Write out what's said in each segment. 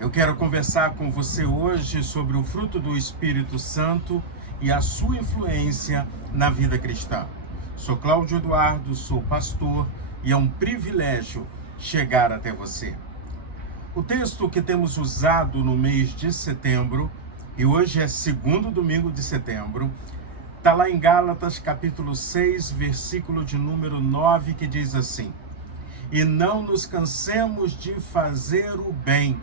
Eu quero conversar com você hoje sobre o fruto do Espírito Santo e a sua influência na vida cristã. Sou Cláudio Eduardo, sou pastor e é um privilégio chegar até você. O texto que temos usado no mês de setembro, e hoje é segundo domingo de setembro, está lá em Gálatas capítulo 6, versículo de número 9, que diz assim: E não nos cansemos de fazer o bem,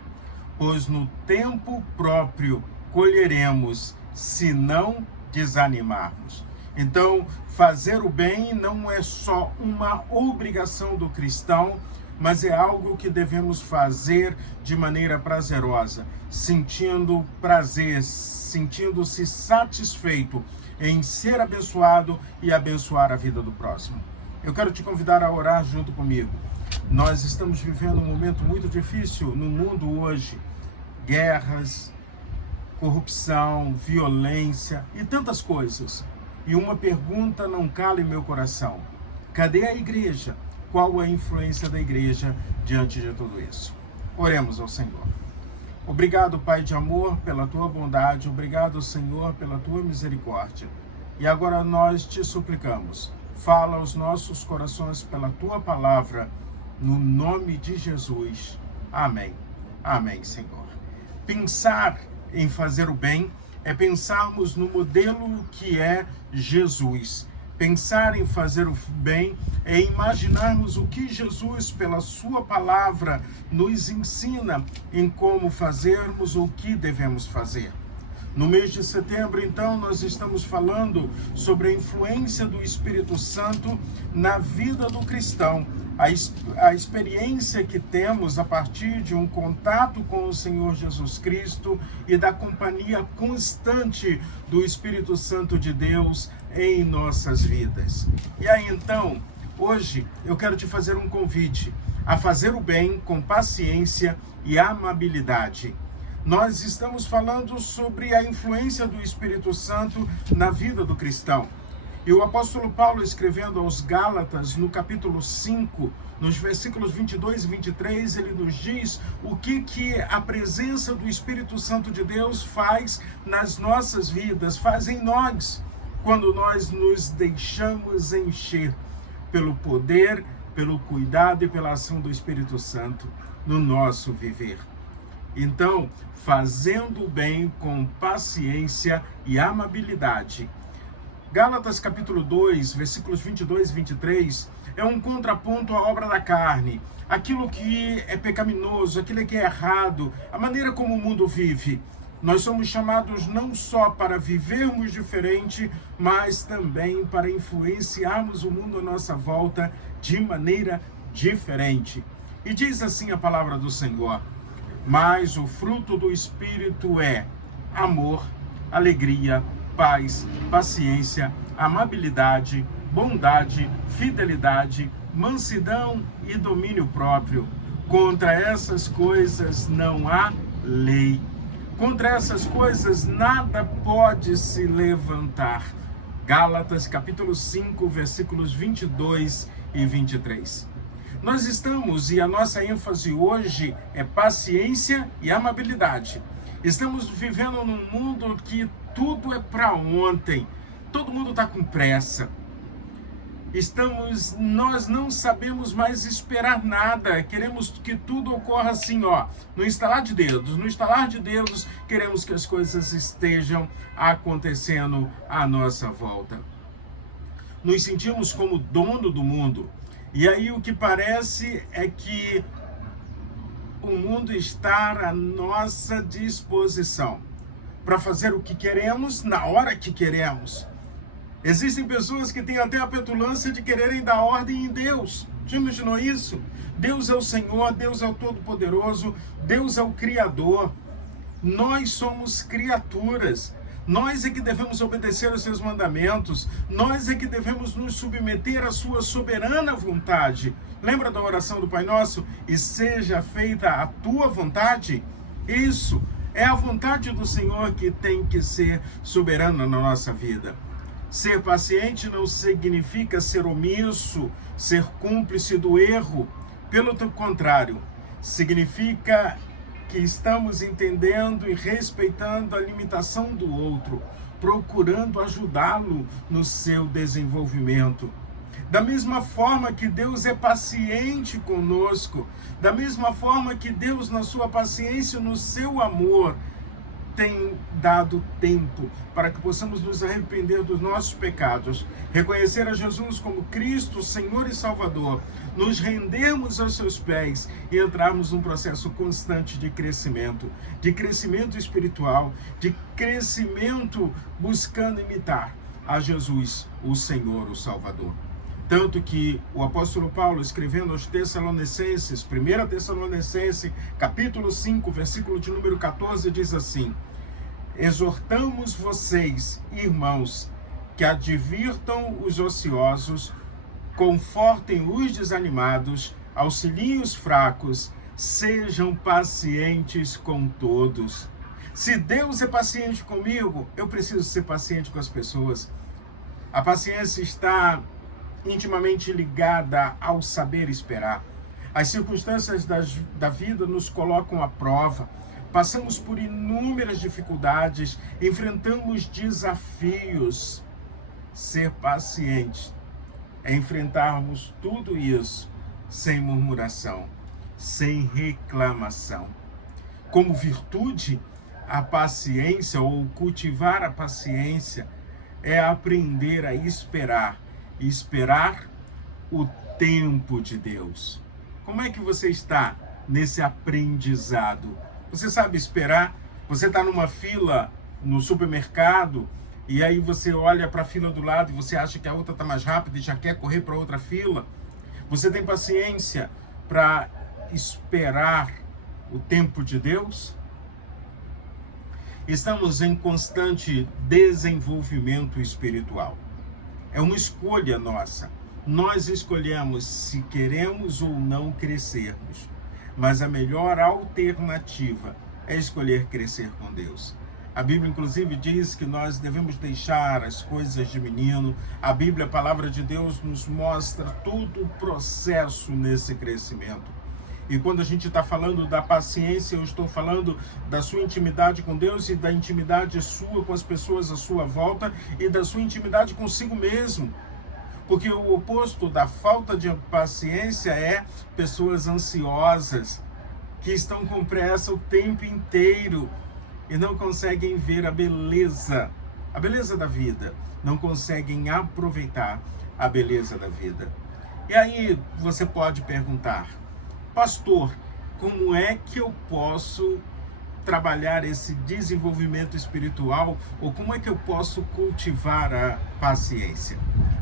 pois no tempo próprio colheremos, se não desanimarmos. Então, fazer o bem não é só uma obrigação do cristão, mas é algo que devemos fazer de maneira prazerosa, sentindo prazer, sentindo-se satisfeito em ser abençoado e abençoar a vida do próximo. Eu quero te convidar a orar junto comigo. Nós estamos vivendo um momento muito difícil no mundo hoje. Guerras, corrupção, violência e tantas coisas. E uma pergunta não cala em meu coração: cadê a igreja? Qual a influência da igreja diante de tudo isso? Oremos ao Senhor. Obrigado, Pai de amor, pela tua bondade. Obrigado, Senhor, pela tua misericórdia. E agora nós te suplicamos, fala aos nossos corações pela tua palavra, no nome de Jesus. Amém. Amém, Senhor. Pensar em fazer o bem é pensarmos no modelo que é Jesus. Pensar em fazer o bem é imaginarmos o que Jesus, pela sua palavra, nos ensina em como fazermos o que devemos fazer. No mês de setembro, então, nós estamos falando sobre a influência do Espírito Santo na vida do cristão, a experiência que temos a partir de um contato com o Senhor Jesus Cristo e da companhia constante do Espírito Santo de Deus em nossas vidas. E aí, então, hoje eu quero te fazer um convite a fazer o bem com paciência e amabilidade. Nós estamos falando sobre a influência do Espírito Santo na vida do cristão. E o apóstolo Paulo, escrevendo aos Gálatas, no capítulo 5, nos versículos 22 e 23, ele nos diz o que a presença do Espírito Santo de Deus faz nas nossas vidas, faz em nós, quando nós nos deixamos encher pelo poder, pelo cuidado e pela ação do Espírito Santo no nosso viver. Então, fazendo o bem com paciência e amabilidade. Gálatas capítulo 2, versículos 22 e 23, é um contraponto à obra da carne, aquilo que é pecaminoso, aquilo que é errado, a maneira como o mundo vive. Nós somos chamados não só para vivermos diferente, mas também para influenciarmos o mundo à nossa volta de maneira diferente. E diz assim a palavra do Senhor: mas o fruto do Espírito é amor, alegria, paz, paciência, amabilidade, bondade, fidelidade, mansidão e domínio próprio. Contra essas coisas não há lei. Contra essas coisas nada pode se levantar. Gálatas capítulo 5, versículos 22 e 23. Nós estamos, e a nossa ênfase hoje é paciência e amabilidade. Estamos vivendo num mundo que tudo é para ontem. Todo mundo está com pressa. Nós não sabemos mais esperar nada. Queremos que tudo ocorra assim, no estalar de dedos. No estalar de dedos, queremos que as coisas estejam acontecendo à nossa volta. Nos sentimos como dono do mundo. E aí o que parece é que o mundo está à nossa disposição para fazer o que queremos, na hora que queremos. Existem pessoas que têm até a petulância de quererem dar ordem em Deus. Já imaginou isso? Deus é o Senhor, Deus é o Todo-Poderoso, Deus é o Criador. Nós somos criaturas. Nós é que devemos obedecer aos seus mandamentos. Nós é que devemos nos submeter à sua soberana vontade. Lembra da oração do Pai Nosso? E seja feita a tua vontade? Isso é a vontade do Senhor que tem que ser soberana na nossa vida. Ser paciente não significa ser omisso, ser cúmplice do erro. Pelo contrário, significa que estamos entendendo e respeitando a limitação do outro, procurando ajudá-lo no seu desenvolvimento. Da mesma forma que Deus é paciente conosco, da mesma forma que Deus, na sua paciência, no seu amor, tem dado tempo para que possamos nos arrepender dos nossos pecados, reconhecer a Jesus como Cristo, Senhor e Salvador, nos rendermos aos seus pés e entrarmos num processo constante de crescimento espiritual, de crescimento buscando imitar a Jesus, o Senhor, o Salvador. Tanto que o apóstolo Paulo, escrevendo aos Tessalonicenses, 1 Tessalonicenses, capítulo 5, versículo de número 14, diz assim: exortamos vocês, irmãos, que advirtam os ociosos, confortem os desanimados, auxiliem os fracos, sejam pacientes com todos. Se Deus é paciente comigo, eu preciso ser paciente com as pessoas. A paciência está intimamente ligada ao saber esperar. As circunstâncias da vida nos colocam à prova. Passamos por inúmeras dificuldades, enfrentamos desafios. Ser paciente é enfrentarmos tudo isso sem murmuração, sem reclamação. Como virtude, a paciência, ou cultivar a paciência, é aprender a esperar o tempo de Deus. Como é que você está nesse aprendizado? Você sabe esperar? Você está numa fila no supermercado e aí você olha para a fila do lado e você acha que a outra está mais rápida e já quer correr para outra fila? Você tem paciência para esperar o tempo de Deus? Estamos em constante desenvolvimento espiritual. É uma escolha nossa. Nós escolhemos se queremos ou não crescermos. Mas a melhor alternativa é escolher crescer com Deus. A Bíblia, inclusive, diz que nós devemos deixar as coisas de menino. A Bíblia, a palavra de Deus, nos mostra todo o processo nesse crescimento. E quando a gente está falando da paciência, eu estou falando da sua intimidade com Deus e da intimidade sua com as pessoas à sua volta e da sua intimidade consigo mesmo. Porque o oposto da falta de paciência é pessoas ansiosas, que estão com pressa o tempo inteiro e não conseguem ver a beleza da vida, não conseguem aproveitar a beleza da vida. E aí você pode perguntar: pastor, como é que eu posso trabalhar esse desenvolvimento espiritual, ou como é que eu posso cultivar a paciência?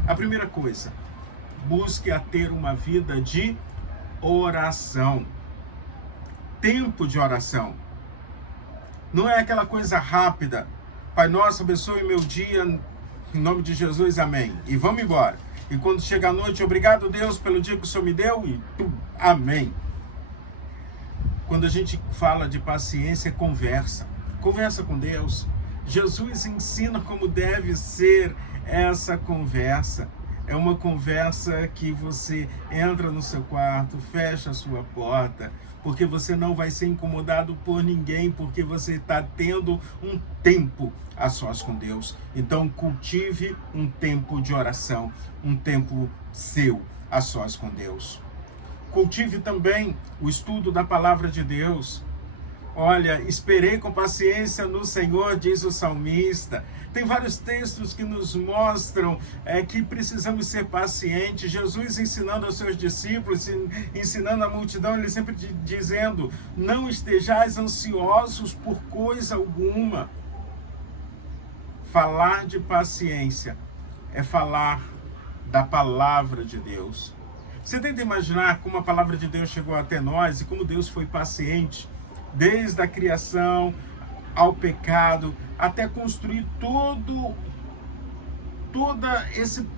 A primeira coisa, busque a ter uma vida de oração. Tempo de oração. Não é aquela coisa rápida. Pai nosso, abençoe meu dia, em nome de Jesus, amém. E vamos embora. E quando chega a noite, obrigado Deus pelo dia que o Senhor me deu, e amém. Quando a gente fala de paciência, conversa com Deus. Jesus ensina como deve ser essa conversa. É uma conversa que você entra no seu quarto, fecha a sua porta, porque você não vai ser incomodado por ninguém, porque você está tendo um tempo a sós com Deus. Então cultive um tempo de oração, um tempo seu a sós com Deus. Cultive também o estudo da palavra de Deus. Olha, esperei com paciência no Senhor, diz o salmista. Tem vários textos que nos mostram que precisamos ser pacientes. Jesus ensinando aos seus discípulos, ensinando a multidão, ele sempre dizendo: não estejais ansiosos por coisa alguma. Falar de paciência é falar da palavra de Deus. Você tenta imaginar como a palavra de Deus chegou até nós e como Deus foi paciente desde a criação ao pecado, até construir todo esse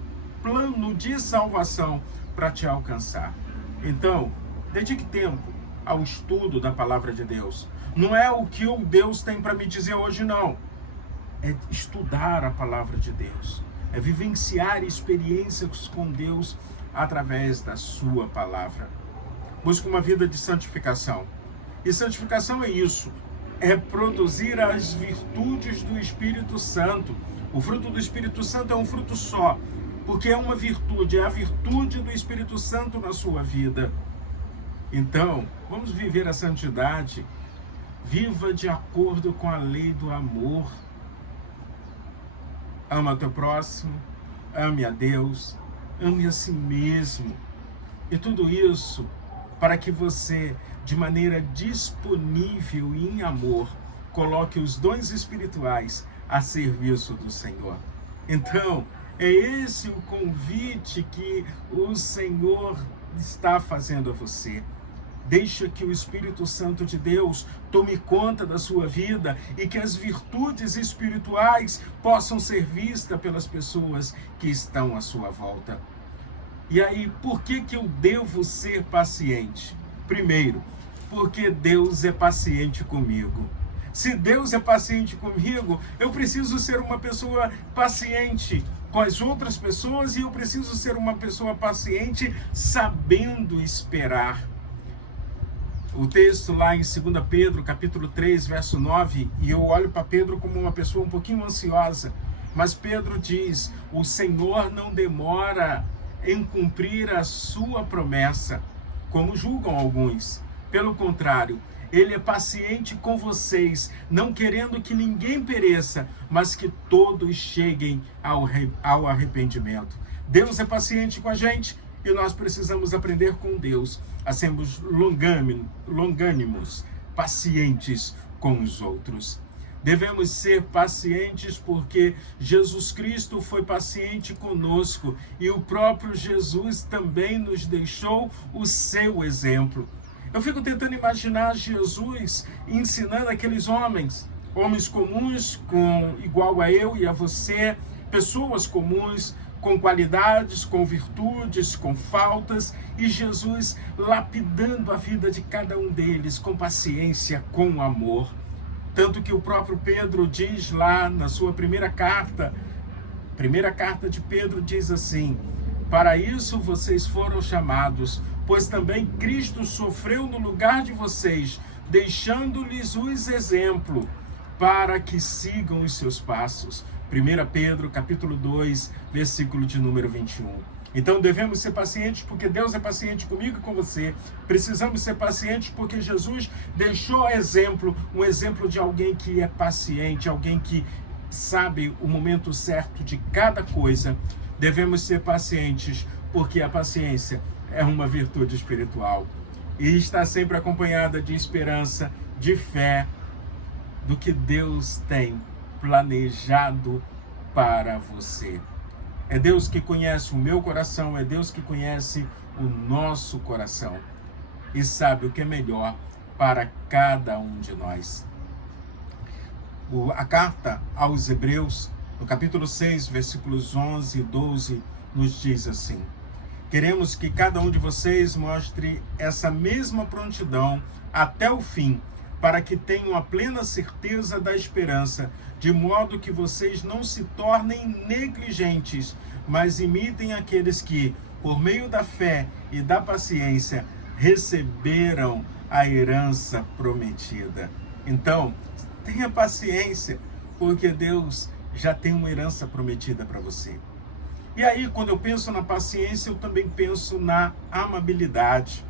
plano de salvação para te alcançar. Então, dedique tempo ao estudo da palavra de Deus. Não é o que o Deus tem para me dizer hoje, não. É estudar a palavra de Deus. É vivenciar experiências com Deus através da sua palavra. Busque uma vida de santificação. E santificação é isso, é produzir as virtudes do Espírito Santo. O fruto do Espírito Santo é um fruto só, porque é uma virtude, é a virtude do Espírito Santo na sua vida. Então, vamos viver a santidade. Viva de acordo com a lei do amor. Ama teu próximo, ame a Deus, ame a si mesmo. E tudo isso para que você, de maneira disponível e em amor, coloque os dons espirituais a serviço do Senhor. Então, é esse o convite que o Senhor está fazendo a você. Deixa que o Espírito Santo de Deus tome conta da sua vida e que as virtudes espirituais possam ser vistas pelas pessoas que estão à sua volta. E aí, por que eu devo ser paciente? Primeiro, porque Deus é paciente comigo. Se Deus é paciente comigo, eu preciso ser uma pessoa paciente com as outras pessoas e eu preciso ser uma pessoa paciente sabendo esperar. O texto lá em 2 Pedro, capítulo 3, verso 9, e eu olho para Pedro como uma pessoa um pouquinho ansiosa, mas Pedro diz: o Senhor não demora em cumprir a sua promessa, como julgam alguns. Pelo contrário, Ele é paciente com vocês, não querendo que ninguém pereça, mas que todos cheguem ao arrependimento. Deus é paciente com a gente e nós precisamos aprender com Deus a sermos longânimos, pacientes com os outros. Devemos ser pacientes porque Jesus Cristo foi paciente conosco e o próprio Jesus também nos deixou o seu exemplo. Eu fico tentando imaginar Jesus ensinando aqueles homens comuns, igual a eu e a você, pessoas comuns, com qualidades, com virtudes, com faltas, e Jesus lapidando a vida de cada um deles com paciência, com amor. Tanto que o próprio Pedro diz lá na sua primeira carta de Pedro diz assim: para isso vocês foram chamados, pois também Cristo sofreu no lugar de vocês, deixando-lhes os exemplo, para que sigam os seus passos. 1 Pedro, capítulo 2, versículo de número 21. Então devemos ser pacientes porque Deus é paciente comigo e com você. Precisamos ser pacientes porque Jesus deixou exemplo, um exemplo de alguém que é paciente, alguém que sabe o momento certo de cada coisa. Devemos ser pacientes porque a paciência é uma virtude espiritual e está sempre acompanhada de esperança, de fé, do que Deus tem planejado para você. É Deus que conhece o meu coração, é Deus que conhece o nosso coração e sabe o que é melhor para cada um de nós. A carta aos Hebreus, no capítulo 6, versículos 11 e 12, nos diz assim: queremos que cada um de vocês mostre essa mesma prontidão até o fim, para que tenham a plena certeza da esperança, de modo que vocês não se tornem negligentes, mas imitem aqueles que, por meio da fé e da paciência, receberam a herança prometida. Então, tenha paciência, porque Deus já tem uma herança prometida para você. E aí, quando eu penso na paciência, eu também penso na amabilidade.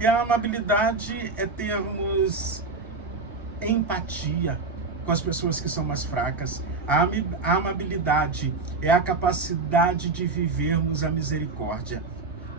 E a amabilidade é termos empatia com as pessoas que são mais fracas. A amabilidade é a capacidade de vivermos a misericórdia.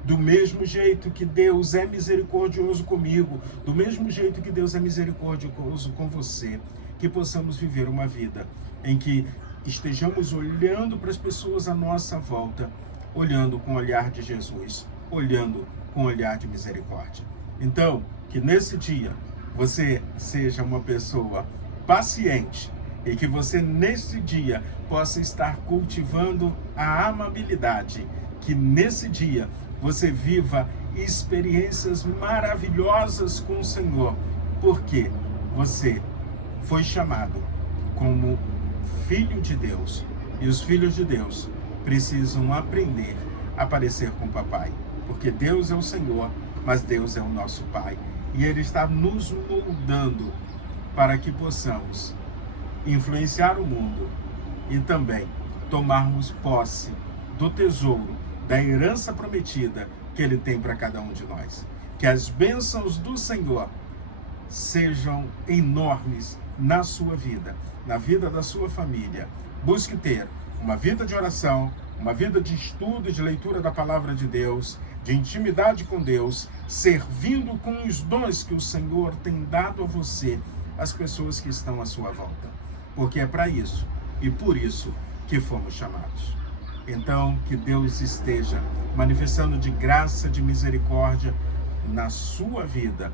Do mesmo jeito que Deus é misericordioso comigo, do mesmo jeito que Deus é misericordioso com você, que possamos viver uma vida em que estejamos olhando para as pessoas à nossa volta, olhando com o olhar de Jesus, olhando com o olhar de misericórdia. Então, que nesse dia você seja uma pessoa paciente e que você nesse dia possa estar cultivando a amabilidade, que nesse dia você viva experiências maravilhosas com o Senhor, porque você foi chamado como filho de Deus, e os filhos de Deus precisam aprender a parecer com o papai, porque Deus é o Senhor, mas Deus é o nosso Pai. e Ele está nos moldando para que possamos influenciar o mundo e também tomarmos posse do tesouro, da herança prometida que Ele tem para cada um de nós. Que as bênçãos do Senhor sejam enormes na sua vida, na vida da sua família. Busque ter uma vida de oração, uma vida de estudo e de leitura da palavra de Deus, de intimidade com Deus, servindo com os dons que o Senhor tem dado a você, as pessoas que estão à sua volta. Porque é para isso e por isso que fomos chamados. Então, que Deus esteja manifestando de graça, de misericórdia na sua vida